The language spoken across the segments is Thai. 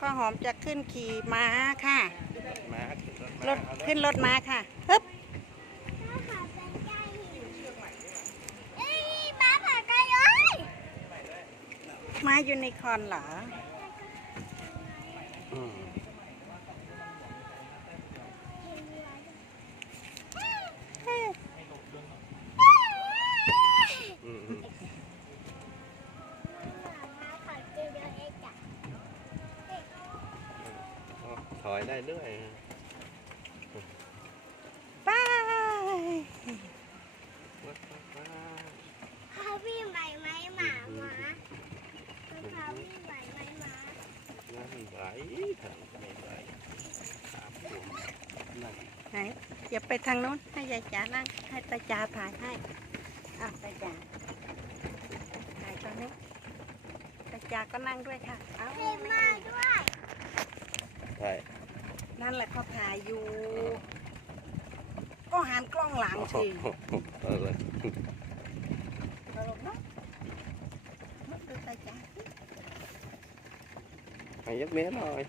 ข้าวหอมจะขึ้นขี่ม้าค่ะ ม้าขึ้นรถรม้าถเอาเลยขึ้นรถม้าค่ะฮึบเอ้ยม้าผ่านไกลเลยม้ายูนิคอร์นเหรออืมอืมอืม ม้าผ่านไกลเลยเองจ้ะ อ๋อถอยได้ด้วยไปวัดวัดวัดพาวิ่งไหวไหมหมาม้าพาวิ่งไหวไหมหมานั่นไหลทางไม่ไหลสามตัวนั่นไหนอย่าไปทางโน้นให้ยายจ๋านั่งให้ตาจ๋าถ่ายให้อ้าวตาจ๋าถ่ายตรงนี้ตาจ๋าก็นั่งด้วยค่ะ เอาเห็นมาด้วยใช่ นั่นแหละเขาถ่ายอยู่ ก็หันกล้องหลังสิเออเลยตลกเนาะมาดูตาจ๋าสิให้ยักเมียหน่อย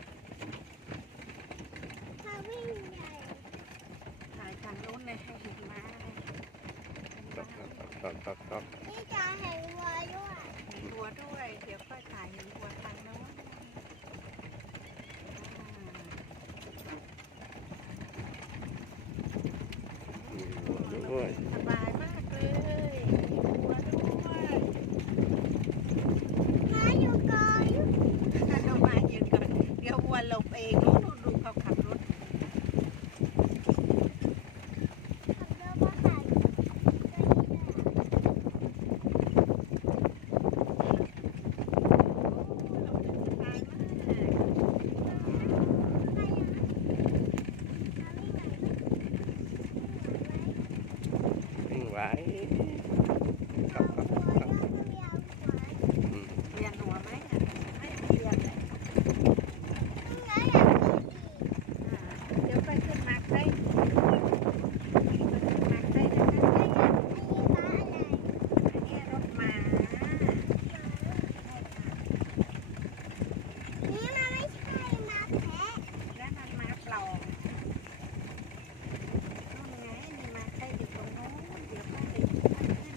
พาวิ่งใหญ่ถ่ายทางโน้นเลยให้เห็นม้าเลยตักตักตักตักนี่จะเห็นวัวด้วยเห็นวัวด้วย เดี๋ยวค่อยถ่ายเห็นวัวทางโน้นอ่า ด้วย สบายมากเลยวัวด้วย ม้าอยู่ก่อน เอามายืนก่อนเดี๋ยววัวหลบเองนู้นนู่นดูเขาขับรถ ขับเรือมาผ่านตัวนี้เลย สบายมาก ไปยังพาวิ่งไหวไหม วิ่งไหวครับครับครับอืม เรียนหัวไหมอะไม่เรียนเลยอ่าเดี๋ยวไปขึ้นมาร์คได้ไปขึ้นมาร์คได้นะคะอันนี้รถม้าใช่ค่ะ แล้วมันมาปลอมนู่นไงมีมาใกล้อยู่ตรงโน้นเดี๋ยวป้าเด็กป้าขึ้น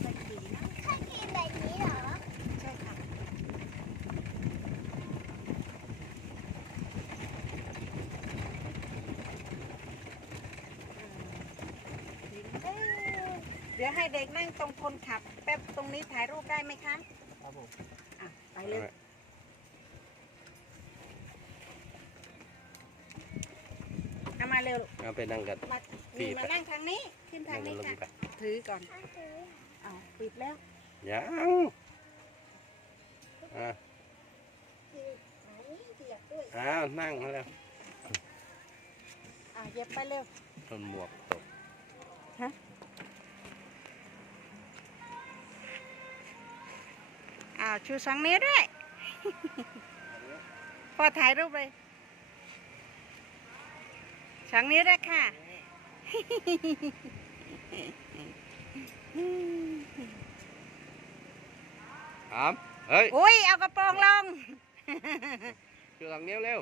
ไปขี่นะใช่ค่ะเออเดี๋ยว ให้เด็กนั่งตรงคนขับ แป๊บตรงนี้ถ่ายรูปได้ไหมคะครับผมอะไปเลย เอามาเร็วเอาไปนั่งกัน มาพี่นี่ไป มานั่งทางนี้ ขึ้นทานั่งงกันนี้ลงค่ะ ไปถือก่อนเอาปิดแล้ว ยังอะไหนเหยียบด้วยอ้าวนั่งมาแล้วอะเหยียบไปเร็วจนหมวกตกอ้าวชูสองนิ้วด้วย พอถ่ายรูปเลยสองนิ้วด้วยค่ะ ถามเฮ้ยอุ้ยเอากระโปรงลงชูสองนิ้วเร็ว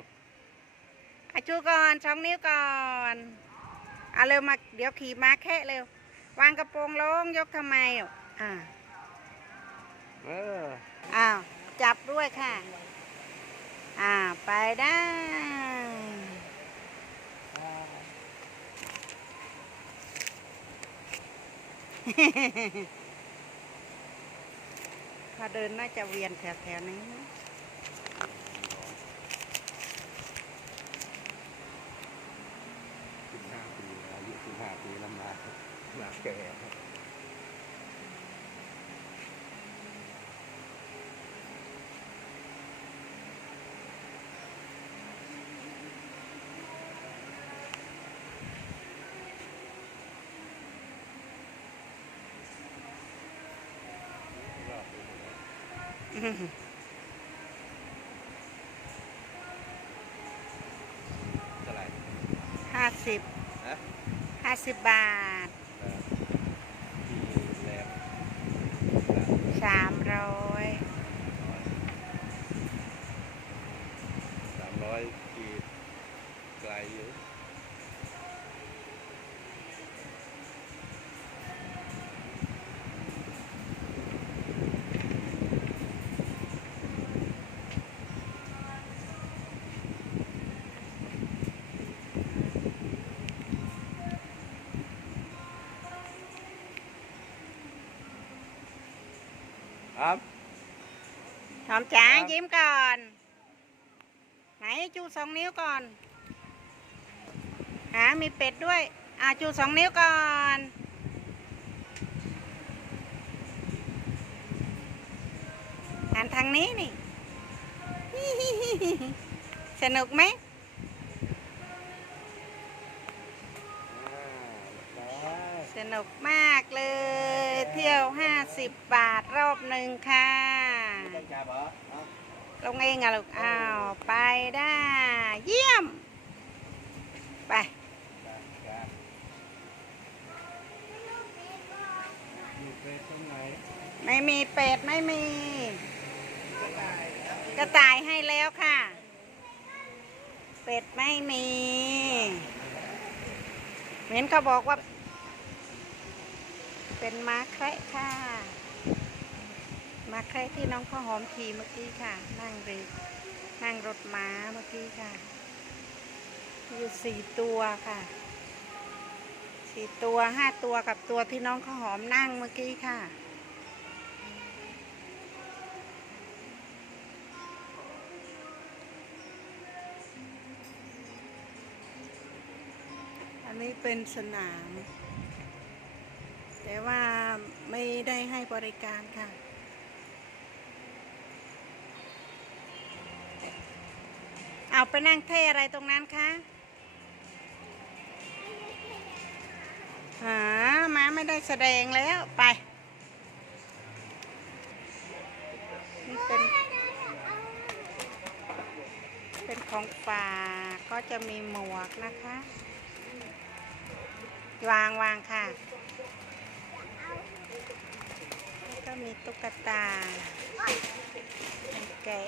อาชูก่อนสองนิ้วก่อนเอาเร็วมาเดี๋ยวขี่ม้าแค่เร็ว วางกระโปรงลงยกทำไมอะอ่าเอออ้าว จับด้วยค่ะ อ่า ไปได้พอเดินน่าจะเวียนแถวๆนี้นะ สิบห้าปีอายุสิบห้าปีแล้วมามาแก่ครับ อื้อหือ เท่าไหร่ห้าสิบฮะห้าสิบบาทที่แรกสามร้อย ครับหอมจ๋าครับยิ้มก่อน ไหนจูสองนิ้วก่อนหามีเป็ดด้วย อ่าจูสองนิ้วก่อนหันทางนี้นี่ สนุกไหมสนุกมากเลย เที่ยวห้าสิบบาทรอบหนึ่งค่ะ ลงเองอะลูก อ้าว ไปได้ เยี่ยม ไปไม่มีเป็ด ไม่มี กระต่ายให้แล้วค่ะ เป็ดไม่มี เห็นเขาบอกว่า เป็นม้าแคระค่ะม้าแคระที่น้องข้าวหอมขี่เมื่อกี้ค่ะ นั่งเรือนั่งรถม้าเมื่อกี้ค่ะ อยู่สี่ตัวค่ะสี่ตัวห้าตัวกับตัวที่น้องข้าวหอมนั่งเมื่อกี้ค่ะอันนี้เป็นสนาม แต่ว่าไม่ได้ให้บริการค่ะ เอาไปนั่งเท่อะไรตรงนั้นคะหามาไม่ได้แสดงแล้วไปนี่เป็นเป็นของฝากก็จะมีหมวกนะคะ วางวางค่ะ แล้วก็ มีตุ๊กตาเป็นแกะ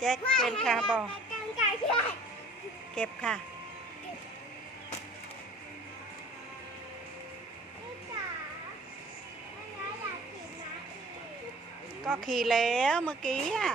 แจ็คเป็นคาร์บอเก็บค่ะก็ขี่แล้วเมื่อกี้อะ